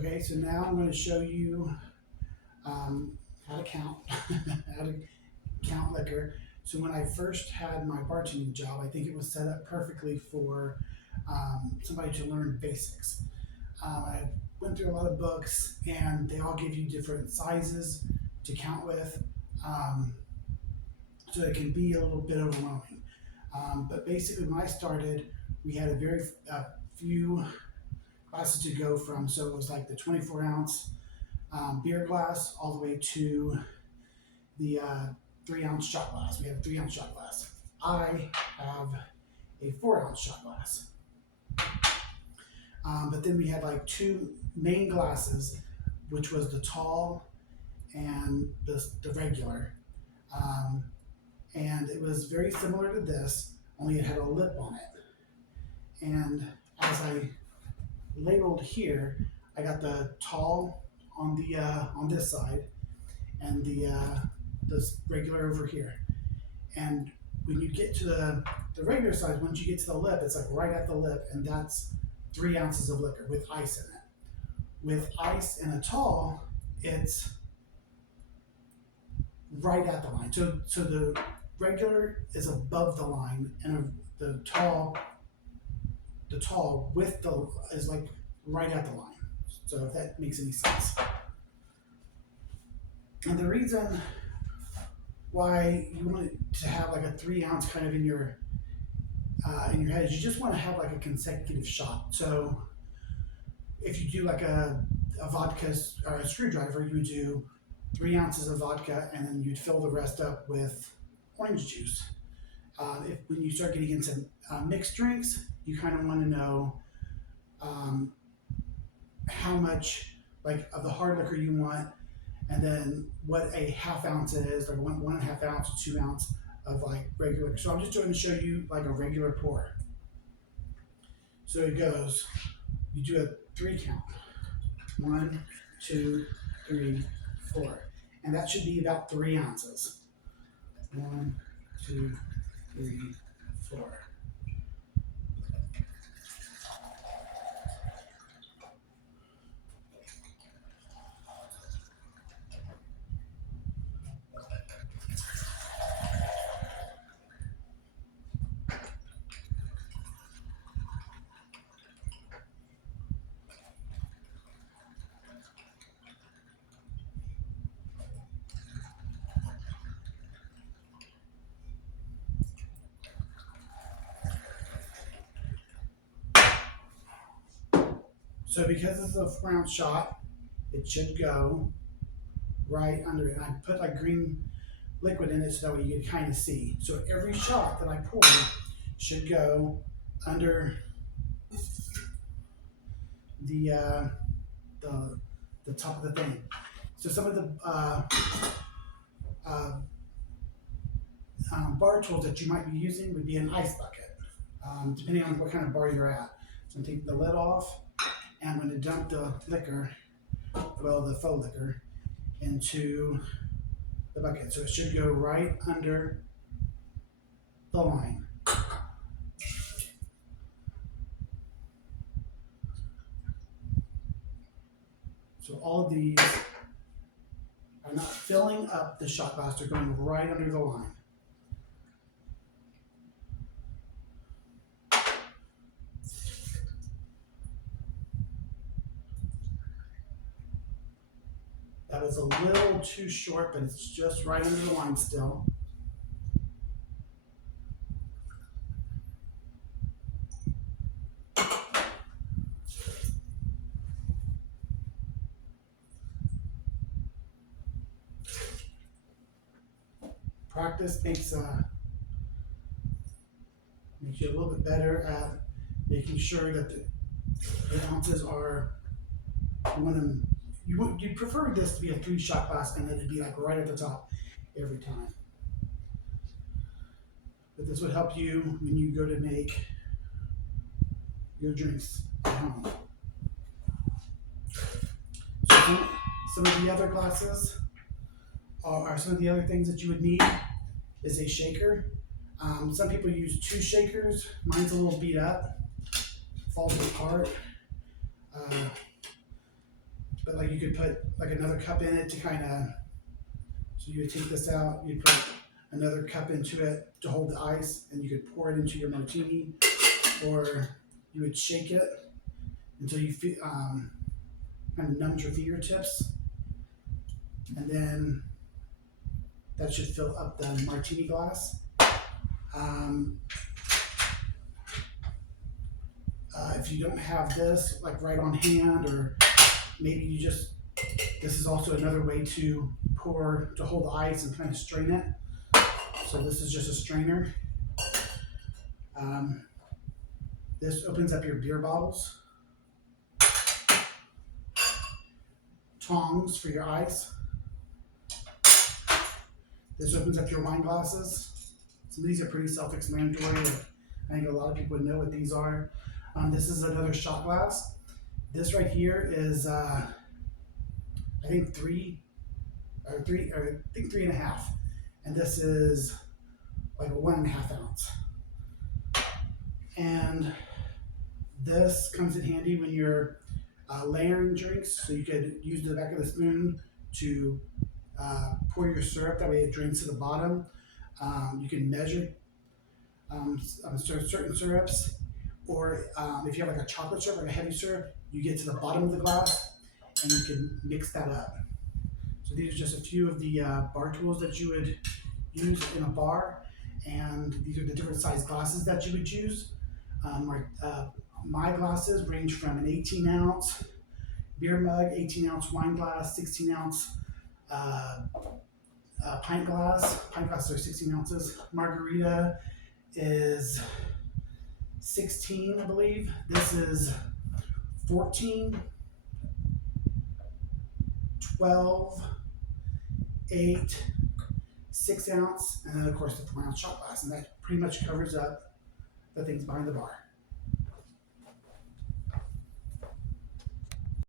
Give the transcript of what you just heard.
Okay, so now I'm going to show you how to count, how to count liquor. So when I first had my bartending job, I think it was set up perfectly for somebody to learn basics. I went through a lot of books, and they all give you different sizes to count with, um, so it can be a little bit overwhelming. But basically, when I started, we had a very few glasses to go from. So it was like the 24-ounce beer glass all the way to the 3-ounce shot glass. We have a 3-ounce shot glass. I have a 4-ounce shot glass. But then we had like two main glasses, which was the tall and the regular. Um, and it was very similar to this, only it had a lip on it. And as I labeled here, I got the tall on this side, and the regular over here. And when you get to the regular size, once you get to the lip, it's like right at the lip, and that's 3 ounces of liquor with ice in it. With ice and a tall, it's right at the line. So the regular is above the line, and the tall with the is like right at the line. So if that makes any sense. And the reason why you want to have like a 3-ounce kind of in your head is you just want to have like a consecutive shot. So if you do like a vodka or a screwdriver, you would do 3 ounces of vodka, and then you'd fill the rest up with orange juice. When you start getting into mixed drinks, you kind of want to know how much like of the hard liquor you want, and then what a half ounce is, like 1.5 ounce, 2 ounce of like regular. So I'm just going to show you like a regular pour. So it goes, you do a 3 count. 1, 2, 3, 4. And that should be about 3 ounces. 1, 2, 3, 4. So because it's a 4-ounce shot, it should go right under it. And I put like green liquid in it so that way you can kind of see. So every shot that I pour should go under the top of the thing. So some of the bar tools that you might be using would be an ice bucket, depending on what kind of bar you're at. So I'm taking the lid off, and I'm going to dump the liquor, well, the faux liquor, into the bucket. So it should go right under the line. So all of these are not filling up the shot glass, they're going right under the line. That was a little too short, but it's just right under the line still. Practice makes you a little bit better at making sure that the ounces are, you prefer this to be a 3-shot glass, and then it'd be like right at the top every time. But this would help you when you go to make your drinks at home. So some of the other glasses are some of the other things that you would need is a shaker. Some people use 2 shakers. Mine's a little beat up, falls apart. but like you could put like another cup in it to kind of, so you would take this out, you'd put another cup into it to hold the ice, and you could pour it into your martini, or you would shake it until you feel kind of numbs your fingertips, and then that should fill up the martini glass. If you don't have this like right on hand, or maybe you just, this is also another way to pour, to hold the ice and kind of strain it. So this is just a strainer. This opens up your beer bottles. Tongs for your ice. This opens up your wine glasses. Some of these are pretty self-explanatory. I think a lot of people would know what these are. This is another shot glass. This right here is, I think 3.5, and this is like a 1.5 ounce. And this comes in handy when you're layering drinks, so you could use the back of the spoon to pour your syrup. That way it drains to the bottom. You can measure certain syrups, or if you have like a chocolate syrup, like a heavy syrup, you get to the bottom of the glass and you can mix that up. So these are just a few of the bar tools that you would use in a bar, and these are the different size glasses that you would use. My glasses range from an 18-ounce beer mug, 18-ounce wine glass, 16-ounce pint glass. Pint glasses are 16 ounces. Margarita is 16, I believe. This is 14, 12, 8, 6 ounce, and then of course the 4 ounce shot glass, and that pretty much covers up the things behind the bar.